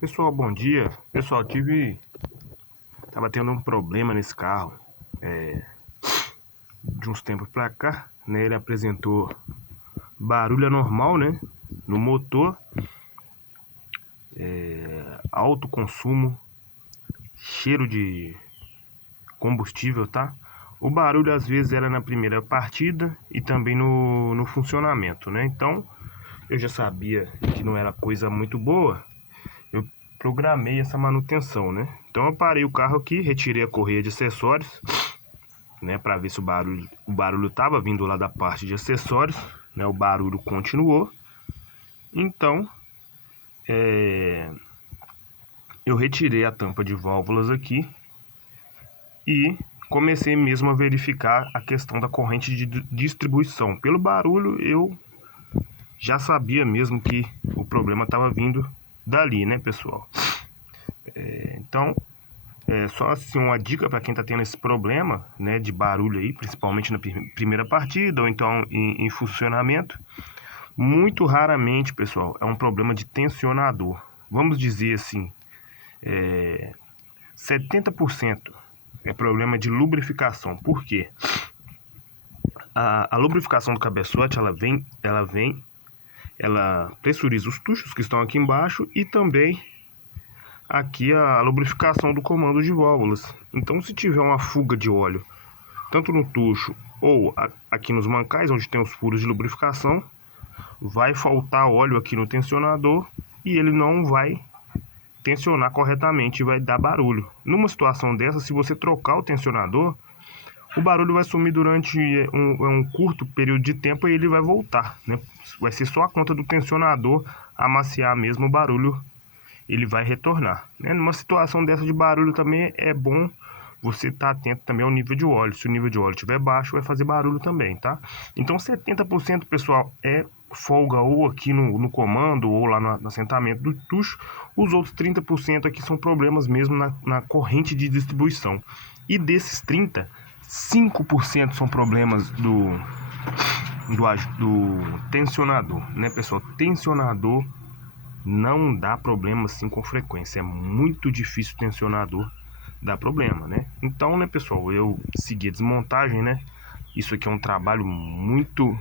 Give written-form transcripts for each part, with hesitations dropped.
Pessoal, bom dia. Pessoal, tava tendo um problema nesse carro de uns tempos pra cá, né? Ele apresentou barulho anormal, né? No motor, alto consumo, cheiro de combustível, tá? O barulho às vezes era na primeira partida e também no funcionamento, né? Então, eu já sabia que não era coisa muito boa. Eu programei essa manutenção, né? Então eu parei o carro aqui, retirei a correia de acessórios, né, para ver se o barulho estava vindo lá da parte de acessórios, né? O barulho continuou. Então, eu retirei a tampa de válvulas aqui e comecei mesmo a verificar a questão da corrente de distribuição. Pelo barulho, eu já sabia mesmo que o problema estava vindo dali, né, pessoal? Então, só assim uma dica para quem está tendo esse problema, né, de barulho aí, principalmente na primeira partida ou então em funcionamento. Muito raramente, pessoal, é um problema de tensionador. Vamos dizer assim, 70% é problema de lubrificação. Por quê? A lubrificação do cabeçote, ela pressuriza os tuchos que estão aqui embaixo e também aqui a lubrificação do comando de válvulas. Então, se tiver uma fuga de óleo, tanto no tucho ou aqui nos mancais, onde tem os furos de lubrificação, vai faltar óleo aqui no tensionador e ele não vai tensionar corretamente e vai dar barulho. Numa situação dessa, se você trocar o tensionador, o barulho vai sumir durante um curto período de tempo e ele vai voltar, né? Vai ser só a conta do tensionador amaciar mesmo o barulho, ele vai retornar, né? Numa situação dessa de barulho também é bom você estar atento também ao nível de óleo. Se o nível de óleo estiver baixo, vai fazer barulho também, tá? Então 70%, pessoal, é folga ou aqui no comando ou lá no assentamento do tucho. Os outros 30% aqui são problemas mesmo na corrente de distribuição. E desses 30%, 5% são problemas do tensionador, né, pessoal? Tensionador não dá problema assim com frequência. É muito difícil o tensionador dar problema, né? Então, né, pessoal, eu segui a desmontagem, né? Isso aqui é um trabalho muito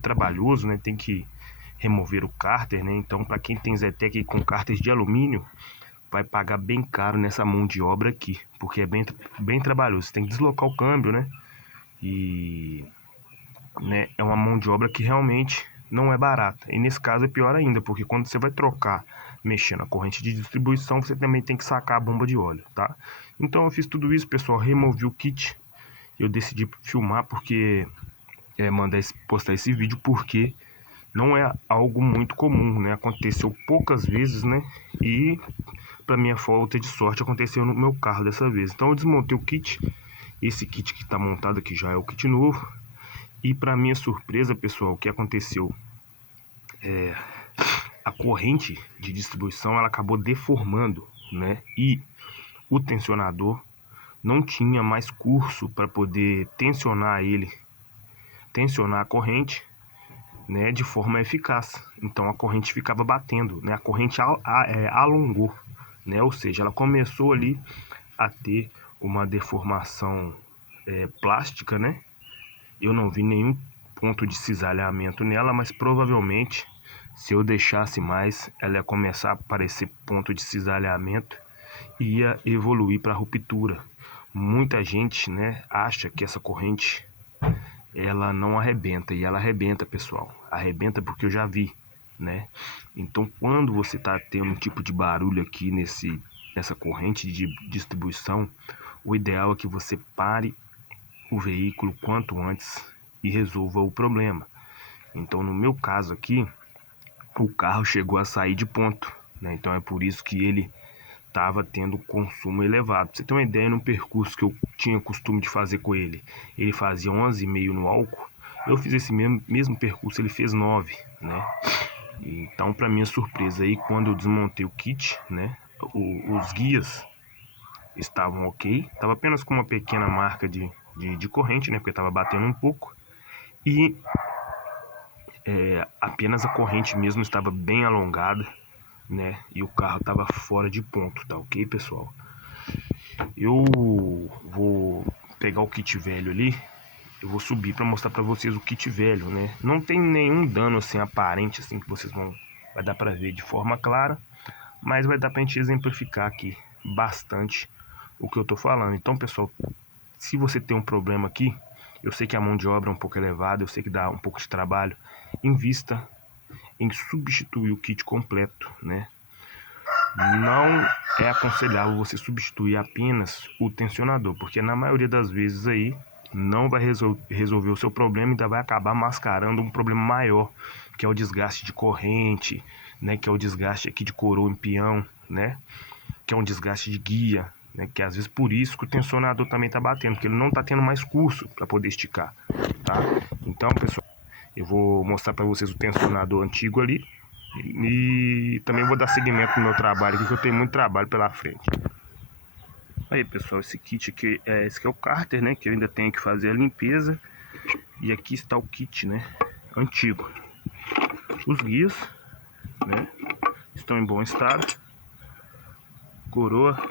trabalhoso, né? Tem que remover o cárter, né? Então, para quem tem Zetec com cárter de alumínio, vai pagar bem caro nessa mão de obra aqui, porque é bem trabalhoso. Você tem que deslocar o câmbio, né? E, né, é uma mão de obra que realmente não é barata. E nesse caso é pior ainda, porque quando você vai trocar, mexer na corrente de distribuição, você também tem que sacar a bomba de óleo, tá? Então eu fiz tudo isso, pessoal, removi o kit. Eu decidi filmar porque postar esse vídeo porque não é algo muito comum, né? Aconteceu poucas vezes, né? E para minha falta de sorte aconteceu no meu carro dessa vez. Então eu desmontei o kit. Esse kit que está montado aqui já é o kit novo. E para minha surpresa, pessoal, o que aconteceu? A corrente de distribuição ela acabou deformando, né? E o tensionador não tinha mais curso para poder tensionar a corrente, né, de forma eficaz. Então a corrente ficava batendo, né? A corrente alongou, né? Ou seja, ela começou ali a ter uma deformação plástica, né? Eu não vi nenhum ponto de cisalhamento nela, mas provavelmente se eu deixasse mais, ela ia começar a aparecer ponto de cisalhamento e ia evoluir para ruptura. Muita gente, né, acha que essa corrente ela não arrebenta, e ela arrebenta, pessoal. Arrebenta porque eu já vi, né? Então, quando você tá tendo um tipo de barulho aqui nessa corrente de distribuição, o ideal é que você pare o veículo quanto antes e resolva o problema. Então, no meu caso aqui, o carro chegou a sair de ponto, né? Então é por isso que ele estava tendo consumo elevado. Pra você ter uma ideia, no percurso que eu tinha costume de fazer com ele, ele fazia 11,5 no álcool. Eu fiz esse mesmo percurso, ele fez 9, né? Então, para minha surpresa aí, quando eu desmontei o kit, né, os guias estavam ok, estava apenas com uma pequena marca de corrente, né, porque estava batendo um pouco, e apenas a corrente mesmo estava bem alongada, né? E o carro tava fora de ponto, tá ok, pessoal? Eu vou pegar o kit velho ali. Eu vou subir para mostrar para vocês o kit velho, né? Não tem nenhum dano assim aparente assim que vocês vai dar para ver de forma clara, mas vai dar para a gente exemplificar aqui bastante o que eu tô falando. Então, pessoal, se você tem um problema aqui, eu sei que a mão de obra é um pouco elevada, eu sei que dá um pouco de trabalho, invista em substituir o kit completo, né? Não é aconselhável você substituir apenas o tensionador, porque na maioria das vezes aí não vai resolver o seu problema e ainda vai acabar mascarando um problema maior, que é o desgaste de corrente, né, que é o desgaste aqui de coroa em peão, né, que é um desgaste de guia, né, que às vezes por isso que o tensionador também está batendo, porque ele não está tendo mais curso para poder esticar, tá? Então, pessoal, eu vou mostrar para vocês o tensionador antigo ali e também vou dar seguimento no meu trabalho aqui, que eu tenho muito trabalho pela frente. Aí, pessoal, esse kit aqui esse aqui é o cárter, né, que eu ainda tenho que fazer a limpeza. E aqui está o kit, né, antigo. Os guias, né, estão em bom estado. Coroa